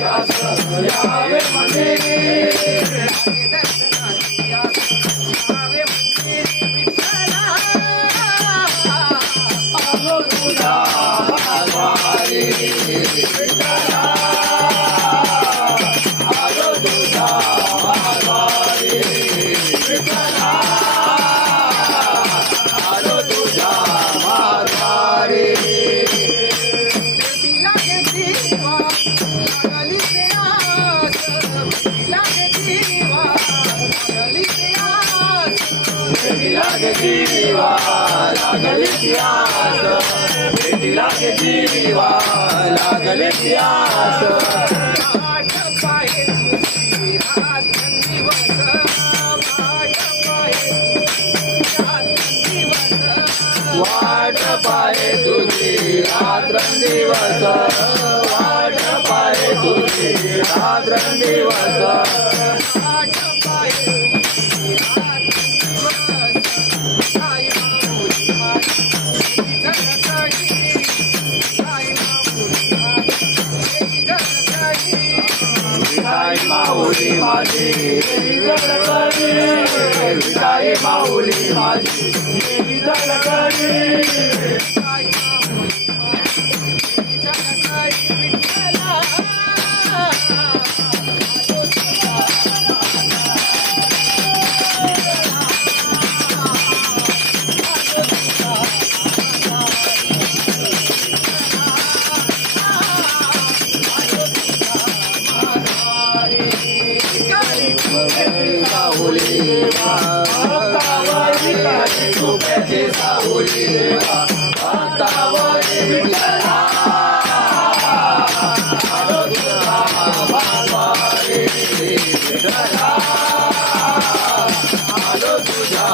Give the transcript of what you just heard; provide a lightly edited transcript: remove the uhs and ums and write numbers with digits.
यावे मंदिरी आलो तुझ्या माघारी आलो तुझ्या माघारी आलो तुझ्या माघारी लागे जीवा लागली प्यास भेटी लागे जीवा लागली प्यास वाट पाहे तुझी रात्रंदिवस वाट पाहे तुझी रात्रंदिवस वाट पाहे तुझी रात्रंदिवस वाट पाहे माऊली माझी जगकरी विठाई माऊली माझी जगकरी आलो तुझ्या